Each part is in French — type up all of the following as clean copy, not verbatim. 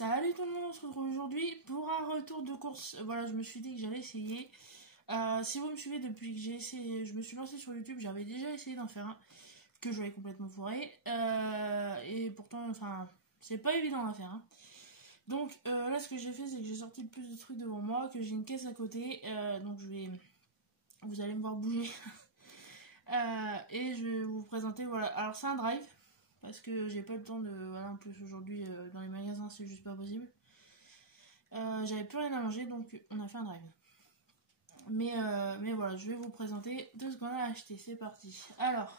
Salut tout le monde, on se retrouve aujourd'hui pour un retour de course. Voilà, je me suis dit que j'allais essayer. Si vous me suivez depuis que j'ai essayé, je me suis lancé sur YouTube, j'avais déjà essayé d'en faire un que j'avais complètement foiré. Et pourtant, enfin, c'est pas évident à faire. Hein. Donc là, ce que j'ai fait, c'est que j'ai sorti le plus de trucs devant moi, que j'ai une caisse à côté. Donc vous allez me voir bouger. Et je vais vous présenter, voilà. Alors c'est un drive. Parce que j'ai pas le temps de... Voilà, en plus aujourd'hui dans les magasins c'est juste pas possible. J'avais plus rien à manger donc on a fait un drive. Mais voilà, je vais vous présenter tout ce qu'on a acheté. C'est parti. Alors,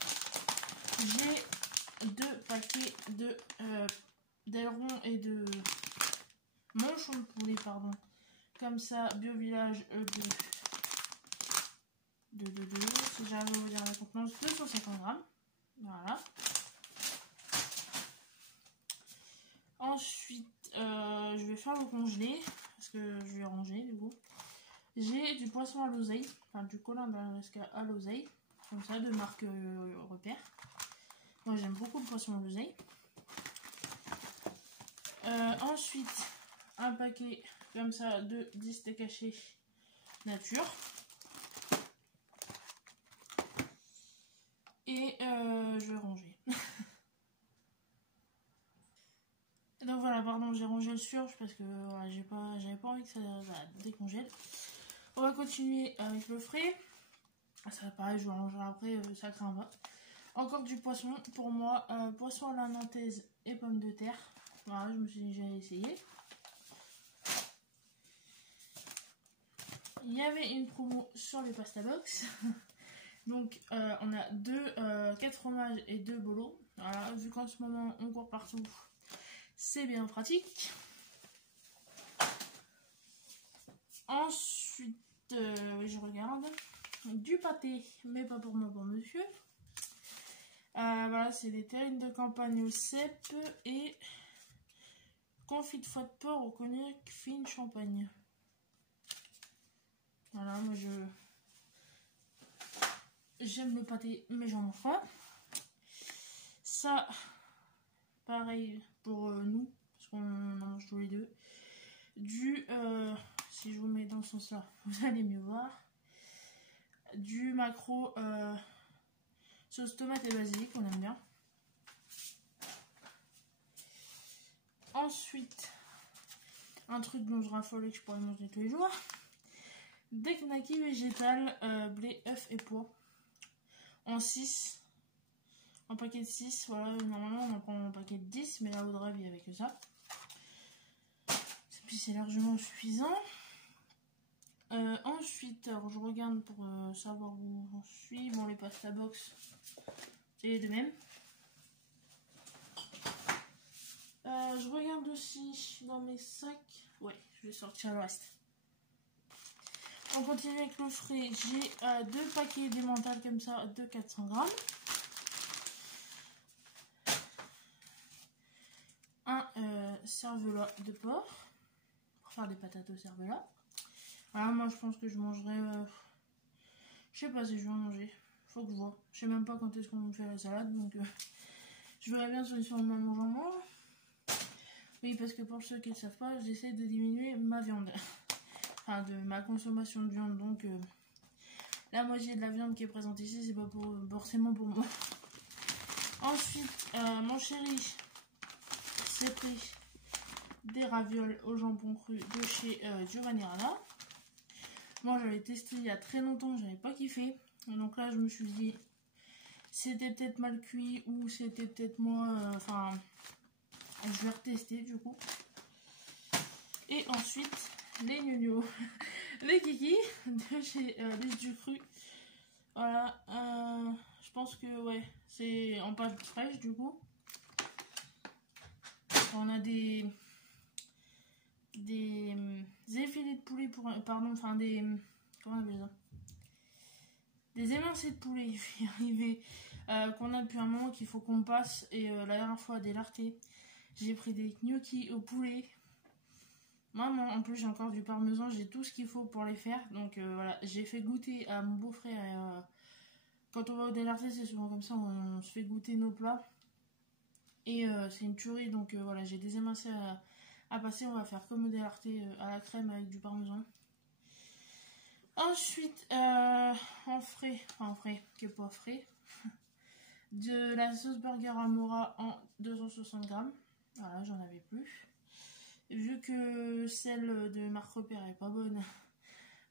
j'ai 2 paquets de d'ailerons et de manchons de poulet, pardon. Comme ça, Bio Village si j'arrive à vous dire la contenance, 250 grammes. Voilà. Ensuite, je vais faire le congelé, parce que je vais ranger du coup. J'ai du poisson à l'oseille, enfin du colin à l'oseille, comme ça, de marque Repère. Moi j'aime beaucoup le poisson à l'oseille. Ensuite, un paquet comme ça de 10 steaks hachés nature. Et je vais ranger. Donc voilà, pardon, j'ai rangé le surge parce que voilà, j'avais pas envie que ça décongèle. On va continuer avec le frais. Ça pareil, je vais ranger après, ça craint pas. Encore du poisson pour moi, poisson à la nantaise et pommes de terre. Voilà, je me suis dit j'allais essayer. Il y avait une promo sur les pasta box. Donc on a 4 fromages et 2 bolos. Voilà, vu qu'en ce moment on court partout. C'est bien pratique. Ensuite, je regarde. Du pâté, mais pas pour moi, pour monsieur. Voilà, c'est des terrines de campagne au cèpe et confit de foie de porc au cognac fine champagne. Voilà, moi j'aime le pâté, mais j'en mange pas. Ça, pareil pour nous, parce qu'on en mange tous les deux. Si je vous mets dans ce sens-là, vous allez mieux voir. Du maquereau sauce tomate et basilic, on aime bien. Ensuite, un truc dont je raffole et que je pourrais manger tous les jours. Des knackis végétales, blé, œufs et pois. En 6. En paquet de 6. Voilà, normalement on en prend un paquet de 10, mais là au drive il n'y avait que ça. Et puis c'est largement suffisant. Ensuite, alors je regarde pour savoir où j'en suis. Bon, les pasta box, c'est les deux mêmes. Je regarde aussi dans mes sacs. Ouais, je vais sortir le reste. On continue avec le frais. J'ai 2 paquets d'émental comme ça de 400 grammes. Un cervelas de porc pour faire des patates au cervelas. Voilà, moi je pense que je mangerai. Je sais pas si je vais en manger. Faut que je vois. Je sais même pas quand est-ce qu'on me fait la salade. Donc je verrai bien si on me mange en moins. Oui, parce que pour ceux qui ne savent pas, j'essaie de diminuer ma viande. Enfin, de ma consommation de viande. Donc la moitié de la viande qui est présente ici, c'est pas forcément pour moi. Ensuite, mon chéri s'est pris des ravioles au jambon cru de chez Giovanni Rana. Moi j'avais testé il y a très longtemps, j'avais pas kiffé. Donc là je me suis dit c'était peut-être mal cuit ou c'était peut-être moins. Enfin, je vais retester du coup. Et ensuite les gnognos, les kikis de chez Les du Cru. Voilà, je pense que ouais, c'est en pâte fraîche du coup. On a des effilés de poulet pour enfin comment on appelle ça, des émincés de poulet, je vais y arriver, qu'on a depuis un moment qu'il faut qu'on passe. Et la dernière fois des lartés, j'ai pris des gnocchis au poulet. Maman, en plus j'ai encore du parmesan, j'ai tout ce qu'il faut pour les faire. Donc voilà, j'ai fait goûter à mon beau-frère. Et quand on va au Délarté, c'est souvent comme ça, on se fait goûter nos plats. Et c'est une tuerie, donc voilà, j'ai des émincés à passer, on va faire comme des lartés à la crème avec du parmesan. Ensuite, en frais, qui est pas frais, de la sauce burger Amora en 260 grammes. Voilà, j'en avais plus. Vu que celle de Marc Repère est pas bonne,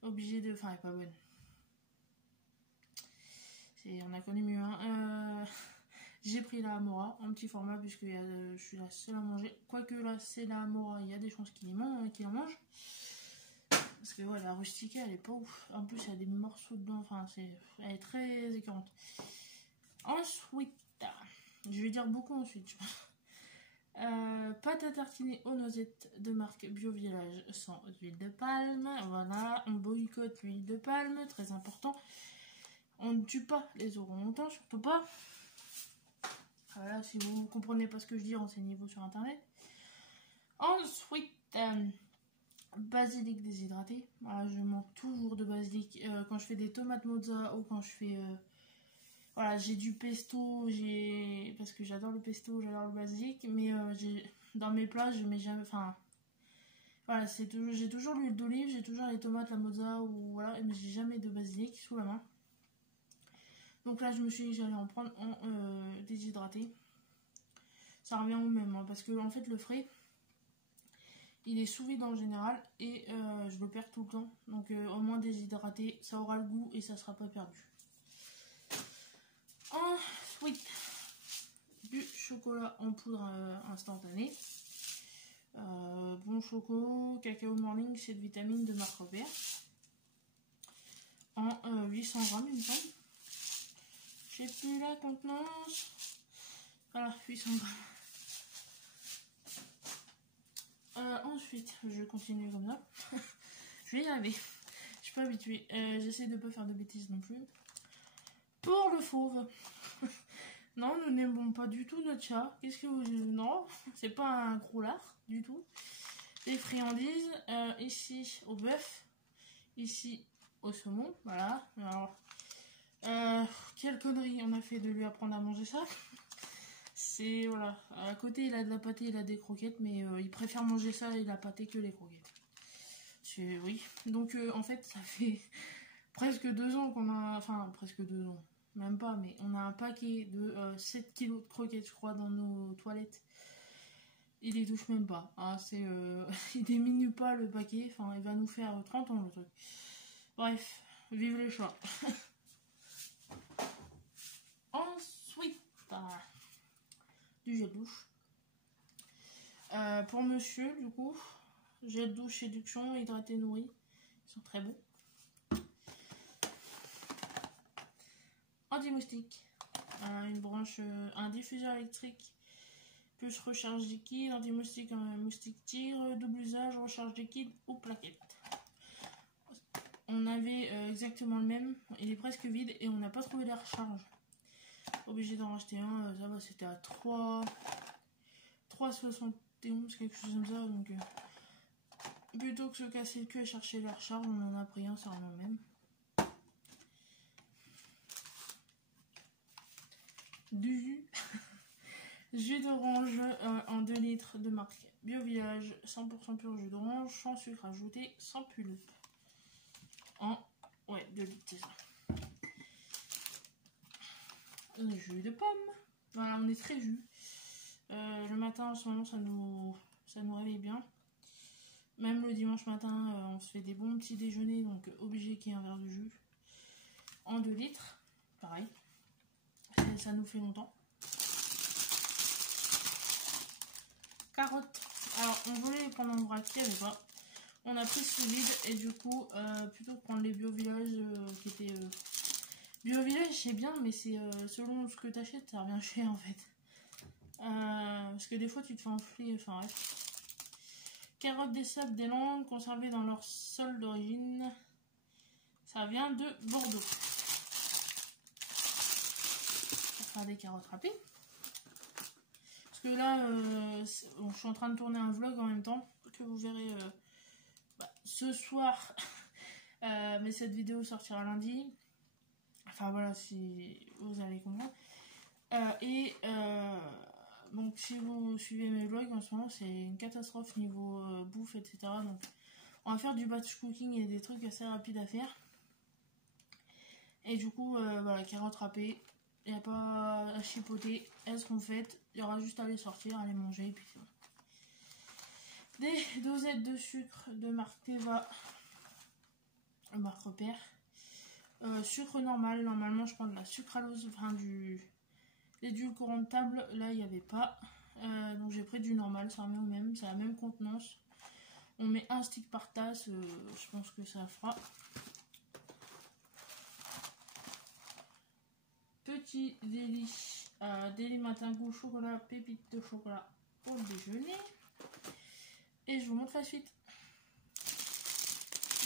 obligé de... Enfin, elle est pas bonne. On a connu mieux, hein. J'ai pris la Amora en petit format puisque je suis la seule à manger. Quoique là, c'est la Amora, il y a des chances qu'il en mange. Parce que ouais, la rustique, elle est pas ouf. En plus, il y a des morceaux dedans. Enfin, elle est très écœurante. Ensuite, je vais dire beaucoup ensuite, je pense. Pâte à tartiner aux noisettes de marque Bio Village sans huile de palme. Voilà, on boycotte l'huile de palme, très important. On ne tue pas les orang-outans, surtout pas. Voilà, si vous ne comprenez pas ce que je dis, renseignez-vous sur internet. Ensuite, basilic déshydraté. Voilà, je manque toujours de basilic quand je fais des tomates mozza ou quand je fais... Voilà, j'ai du pesto, parce que j'adore le pesto, j'adore le basilic, mais dans mes plats, je mets jamais... Enfin, voilà, j'ai toujours l'huile d'olive, j'ai toujours les tomates, la mozza, ou voilà, mais j'ai jamais de basilic sous la main. Donc là, je me suis dit que j'allais en prendre en déshydraté. Ça revient au même, hein, parce que en fait, le frais, il est sous vide en général, et je le perds tout le temps. Donc au moins déshydraté, ça aura le goût et ça sera pas perdu. Ensuite, du chocolat en poudre instantanée. Bon choco, cacao morning, c'est de vitamine de Marc Robert. En 800 grammes, il me semble. Je sais plus la contenance. Voilà, 800 grammes. Ensuite, je continue comme ça. Je vais y arriver. Je suis pas habituée. J'essaie de pas faire de bêtises non plus. Pour le fauve. Non, nous n'aimons pas du tout notre chat. Qu'est-ce que vous... Non, c'est pas un gros lard du tout. Des friandises. Ici, au bœuf. Ici, au saumon. Voilà. Alors, quelle connerie on a fait de lui apprendre à manger ça. C'est... Voilà. À côté, il a de la pâtée, il a des croquettes. Mais il préfère manger ça et la pâtée que les croquettes. Oui. Donc, en fait, ça fait presque 2 ans qu'on a... Enfin, presque 2 ans. Même pas, mais on a un paquet de 7 kilos de croquettes, je crois, dans nos toilettes. Il les touche même pas. Hein, il diminue pas le paquet. Enfin, il va nous faire 30 ans le truc. Bref, vive les chats. Ensuite, du gel douche. Pour monsieur, du coup, gel douche séduction, hydraté nourri. Ils sont très bons. Anti-moustique, une branche, un diffuseur électrique plus recharge liquide, anti-moustique, un moustique tigre, double usage, recharge liquide ou plaquette. On avait exactement le même, il est presque vide et on n'a pas trouvé la recharge. Obligé d'en racheter un, ça va, c'était à 3,71, quelque chose comme ça, donc plutôt que se casser le cul et chercher la recharge, on en a pris un, ça revient au même. Du jus d'orange en 2 litres de marque Bio Village, 100% pur jus d'orange, sans sucre ajouté, sans pulpe. En 2 litres, c'est ça. Le jus de pomme. Voilà, on est très jus. Le matin, en ce moment, ça nous réveille bien. Même le dimanche matin, on se fait des bons petits déjeuners, donc obligé qu'il y ait un verre de jus. En 2 litres, pareil. Ça nous fait longtemps. Carottes. Alors, on voulait les prendre en vrac, il n'y avait pas. On a pris sous vide et du coup, plutôt que prendre les Bio Village qui étaient... Bio Village, c'est bien, mais c'est selon ce que tu achètes, ça revient cher en fait. Parce que des fois, tu te fais enfler, enfin bref. Carottes des Sables des Landes, conservées dans leur sol d'origine. Ça vient de Bordeaux. On va faire des carottes râpées. Parce que là, je suis en train de tourner un vlog en même temps, que vous verrez ce soir. Mais cette vidéo sortira lundi. Enfin voilà, si vous allez comprendre. donc si vous suivez mes vlogs en ce moment, c'est une catastrophe niveau bouffe, etc. Donc on va faire du batch cooking et des trucs assez rapides à faire. Et du coup, voilà, carottes râpées, il n'y a pas à chipoter, elles seront faites, il y aura juste à les sortir, à les manger, et puis c'est bon. Des dosettes de sucre de marque Teva, marque Repère. Sucre normal, normalement je prends de la sucralose, enfin du l'édulcorant de table, là il n'y avait pas. Donc j'ai pris du normal, ça revient au même, c'est la même contenance. On met un stick par tasse, je pense que ça fera. Petit délit, délit matin goût chocolat, pépite de chocolat pour le déjeuner. Et je vous montre la suite.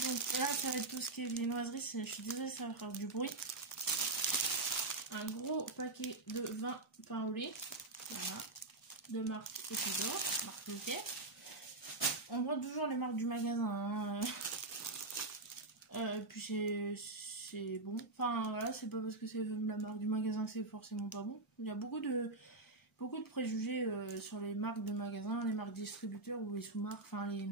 Donc là, ça va être tout ce qui est viennoiserie. Je suis désolée, ça va faire du bruit. Un gros paquet de 20 pains au lait. Voilà. De marque Epidor, marque Leclerc. On prend toujours les marques du magasin. Puis c'est bon. Enfin voilà, c'est pas parce que c'est la marque du magasin que c'est forcément pas bon. Il y a beaucoup de préjugés sur les marques de magasin, les marques distributeurs ou les sous-marques. Enfin les...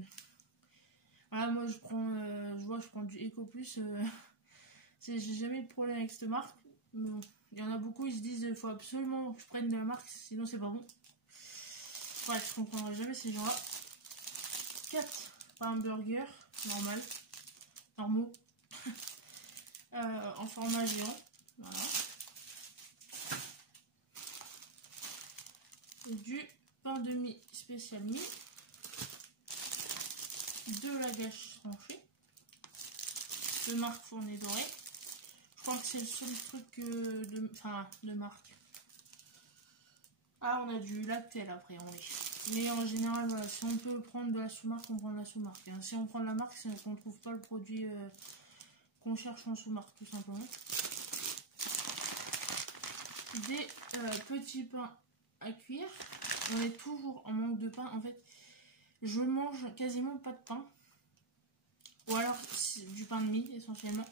Voilà, moi je prends du Eco Plus. J'ai jamais eu de problème avec cette marque. Mais bon, il y en a beaucoup, ils se disent il faut absolument que je prenne de la marque, sinon c'est pas bon. Bref, je comprendrai jamais ces gens-là. 4 pains burger, normal, normaux, en format géant. Voilà. Du pain de mie spécial mie. De la gâche tranchée. De marque Fournet Doré. Je crois que c'est le seul truc de marque. Ah, on a du Lactel après, on est. Mais en général, voilà, si on peut prendre de la sous-marque, on prend de la sous-marque. Hein. Si on prend de la marque, c'est qu'on ne trouve pas le produit qu'on cherche en sous-marque, tout simplement. Des petits pains à cuire. On est toujours en manque de pain. En fait, je mange quasiment pas de pain. Ou alors du pain de mie, essentiellement.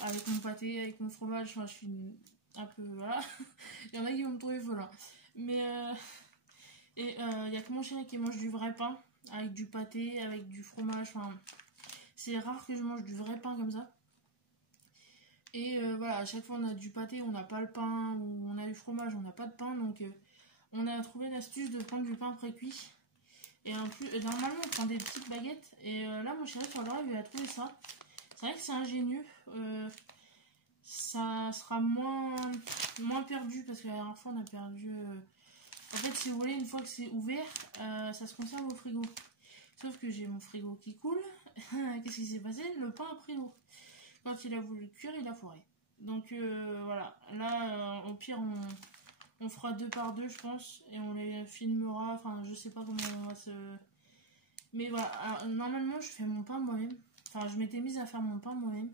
Avec mon pâté, avec mon fromage. Enfin, je suis un peu... Voilà. Il y en a qui vont me trouver folle. Mais... il n'y a que mon chéri qui mange du vrai pain. Avec du pâté, avec du fromage. Enfin, c'est rare que je mange du vrai pain comme ça. Et voilà, à chaque fois on a du pâté, on n'a pas le pain. Ou on a du fromage, on n'a pas de pain. Donc on a trouvé l'astuce de prendre du pain pré-cuit. Et en plus, normalement on prend des petites baguettes. Et là mon chéri sur le live il a trouvé ça. C'est vrai que c'est ingénieux. Ça sera moins perdu parce que la dernière fois on a perdu... En fait, si vous voulez, une fois que c'est ouvert, ça se conserve au frigo. Sauf que j'ai mon frigo qui coule. Qu'est-ce qui s'est passé? Le pain a pris l'eau. Quand il a voulu cuire, il a foiré. Donc voilà. Là, au pire, on fera 2 par 2, je pense. Et on les filmera. Enfin, je sais pas comment on va se... Mais voilà. Alors, normalement, je fais mon pain moi-même. Enfin, je m'étais mise à faire mon pain moi-même.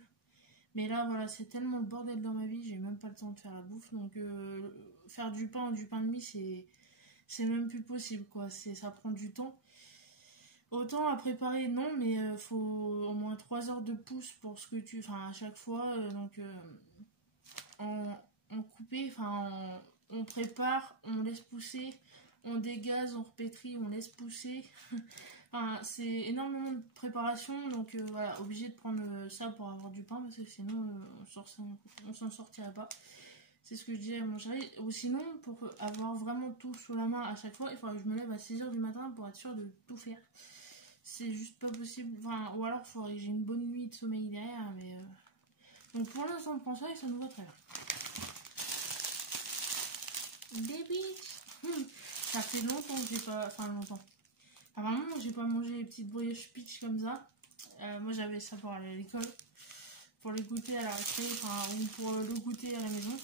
Mais là, voilà, c'est tellement le bordel dans ma vie. J'ai même pas le temps de faire la bouffe. Donc, faire du pain de mie, c'est même plus possible, quoi. Ça prend du temps. Autant à préparer, non, mais faut au moins 3 heures de pouce pour ce que tu... Enfin, à chaque fois, donc en couper, enfin, on prépare, on laisse pousser, on dégaze, on repétrit, on laisse pousser. Enfin, c'est énormément de préparation, donc voilà, obligé de prendre ça pour avoir du pain, parce que sinon, on s'en sortirait pas. C'est ce que je disais à mon chéri. Ou sinon, pour avoir vraiment tout sous la main à chaque fois, il faudrait que je me lève à 6 h du matin pour être sûr de tout faire. C'est juste pas possible. Enfin, ou alors, il faudrait que j'ai une bonne nuit de sommeil derrière. Mais donc pour l'instant, on prend ça et ça nous va très bien. Baby, ça fait longtemps que j'ai pas... Enfin, longtemps. Apparemment, j'ai pas mangé les petites brioches peach comme ça. Moi, j'avais ça pour aller à l'école. Pour les goûter à la récré, enfin, ou pour le goûter à la maison.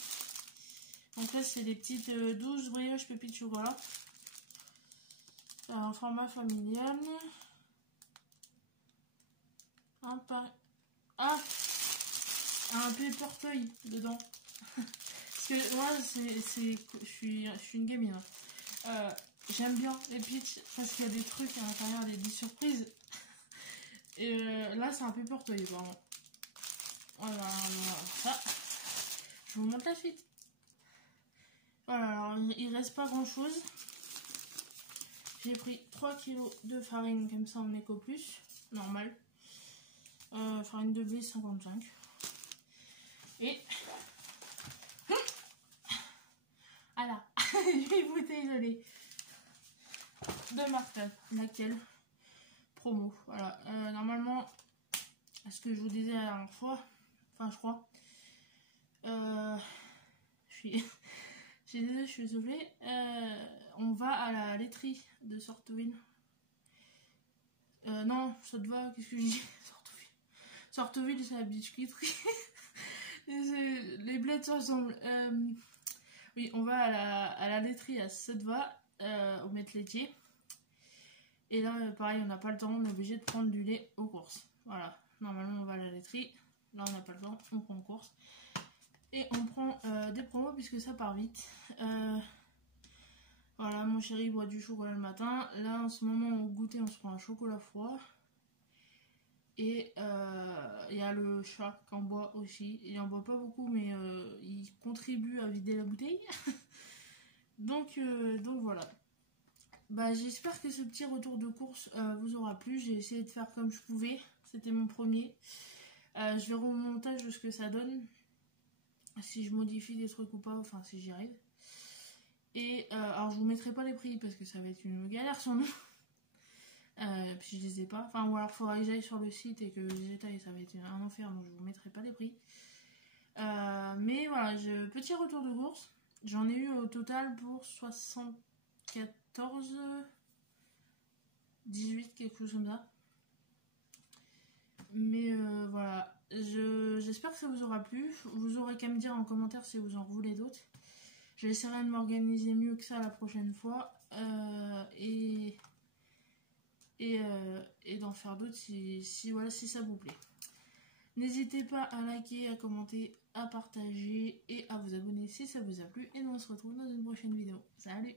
Donc là, c'est les petites 12 brioches pépites de chocolat. En format familial. Un paper toy dedans. Parce que moi, je suis une gamine. J'aime bien les pitchs parce qu'il y a des trucs à l'intérieur, des surprises. Et là, c'est un paper toy, vraiment. Voilà, ça. Je vous montre la suite. Voilà, alors il reste pas grand chose. J'ai pris 3 kg de farine comme ça en éco plus, normal. Farine de blé 55. Et voilà, une bouteille de lait de Martin, laquelle promo. Voilà, normalement, ce que je vous disais la dernière fois, enfin je crois, je suis désolée, je suis désolée. On va à la laiterie de Sortoville. Non, ça te va, qu'est-ce que je dis? Sortoville, c'est la biscuiterie. Les bleds se ressemblent. Oui, on va à la laiterie à Sotva, au maître laitier. Et là, pareil, on n'a pas le temps, on est obligé de prendre du lait aux courses. Voilà, normalement on va à la laiterie. Là, on n'a pas le temps, on prend aux courses. Et on prend des promos puisque ça part vite. Voilà, mon chéri boit du chocolat le matin. Là, en ce moment, au goûter, on se prend un chocolat froid. Et il y a le chat qui en boit aussi. Il en boit pas beaucoup, mais il contribue à vider la bouteille. donc voilà. Bah, j'espère que ce petit retour de course vous aura plu. J'ai essayé de faire comme je pouvais. C'était mon premier. Je verrai au montage de ce que ça donne. Si je modifie des trucs ou pas, enfin si j'y arrive. Et alors je vous mettrai pas les prix parce que ça va être une galère sans nous. Puis je les ai pas. Enfin, ou alors il faudra que j'aille sur le site et que les détails, ça va être un enfer, donc je vous mettrai pas les prix. Mais voilà, petit retour de course. J'en ai eu au total pour 74, 18, quelque chose comme ça. Mais voilà, j'espère que ça vous aura plu. Vous aurez qu'à me dire en commentaire si vous en voulez d'autres. J'essaierai de m'organiser mieux que ça la prochaine fois. Et d'en faire d'autres si voilà, si ça vous plaît. N'hésitez pas à liker, à commenter, à partager et à vous abonner si ça vous a plu. Et nous on se retrouve dans une prochaine vidéo. Salut!